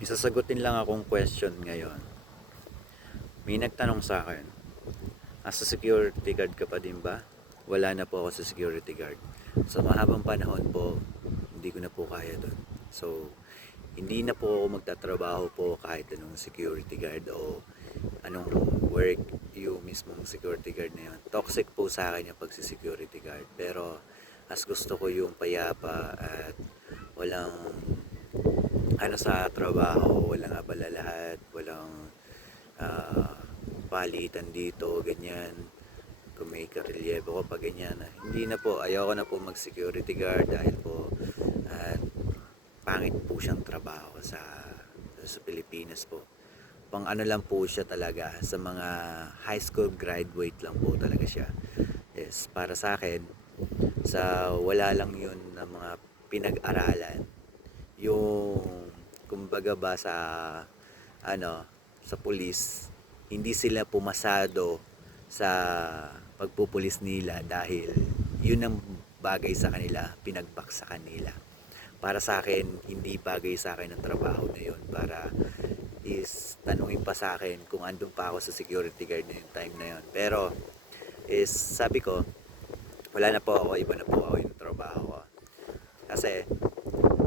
Isasagutin lang akong question ngayon. May nagtanong sa akin, nasa security guard ka pa din ba? Wala na po ako sa security guard. Sa mahabang panahon po, hindi ko na po kaya doon. So, hindi na po ako magtatrabaho po kahit anong security guard o anong work yung mismong security guard na yun. Toxic po sa akin yung pagsi-security guard. Pero, as gusto ko yung payapa at walang sa trabaho, walang abala lahat, walang ah, palitan dito, ganyan. Kung may karelyebo ko pa ganyan. Hindi na po, ayoko na po mag security guard dahil po pangit po siyang trabaho sa Pilipinas po. Pang ano lang po siya talaga, sa mga high school graduate lang po talaga siya. Yes, para sa akin, sa wala lang yun na mga pinag-aralan, yung kumbaga ba ano sa pulis, hindi sila pumasado sa pagpupulis nila dahil yun ang bagay sa kanila, pinagbaksakan nila. Para sa akin, hindi bagay sa akin ang trabaho na yun. Para is tanungin pa sa akin kung andun pa ako sa security guard na yung time na yun. Pero is sabi ko, wala na po ako, iba na po ako yung trabaho ko. Kasi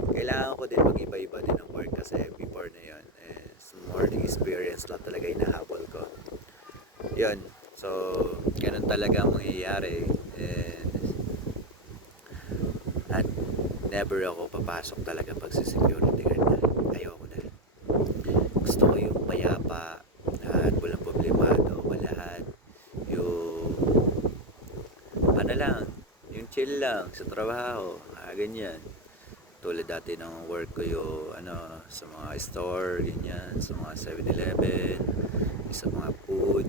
kailangan ko din mag-iba-iba din ng work kasi before na yun is more experience lang talaga hinahabol ko. Yun, so ganun talaga ang mangyayari. At never ako papasok talaga pag si security guard na. Ayoko na. Gusto ko yung payapa at walang problemado, lahat. Yung ano lang, yung chill lang sa trabaho, ganyan. Tulad dati ng work ko yung sa mga store, ganyan, sa mga 7-Eleven, sa mga food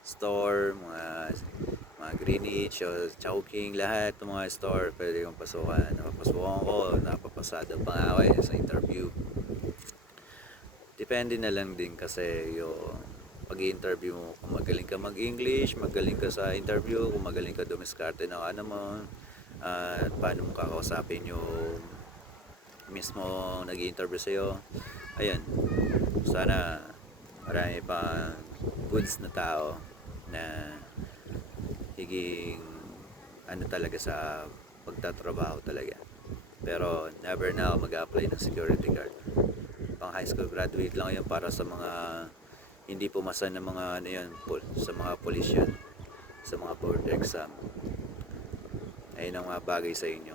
store, mga Greenwich o Chowking, lahat ng mga store pwede kong pasukan. Napapasukan ko, napapasada pa nga ako sa interview. Depende na lang din kasi yung pag-i-interview mo, kung magaling ka mag-English, magaling ka sa interview, kung magaling ka dumiskarte ng mo, at paano mo kakausapin yung mismo nag-i-interview sa'yo. Ayun, sana marami pang goods na tao na higing talaga sa pagtatrabaho talaga. Pero never na ako mag-apply ng security guard. Pang high school graduate lang yun para sa mga hindi pumasa ng mga sa mga police yun, sa mga board exam. Ayun ang mga bagay sa inyo.